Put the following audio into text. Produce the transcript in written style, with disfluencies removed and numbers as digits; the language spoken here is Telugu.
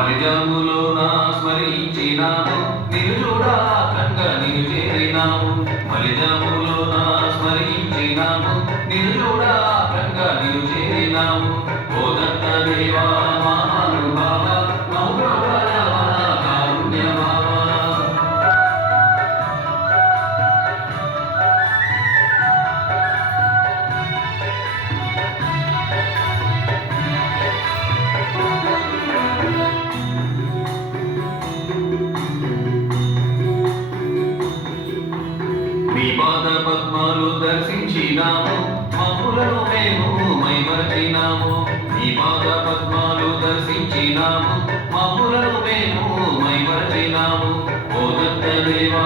మలిజాములోన స్మరించినాము నిన్ను చూడా కంగా నిన్ను చేరినాము మలిజాములోన స్మరించినాము నిన్ను చూడా కంగా నిన్ను చేరినాము ఓ దత్త దేవా మహానుభావ మౌరవరవ కారుణ్యభావ మీ పాద పద్మాలు దర్శించినాము మమ్ములను మేము మైమరచినాము మీ పాద పద్మాలు దర్శించినాము మమ్ములను మేము మైమరచినాము ఓ దత్త దేవా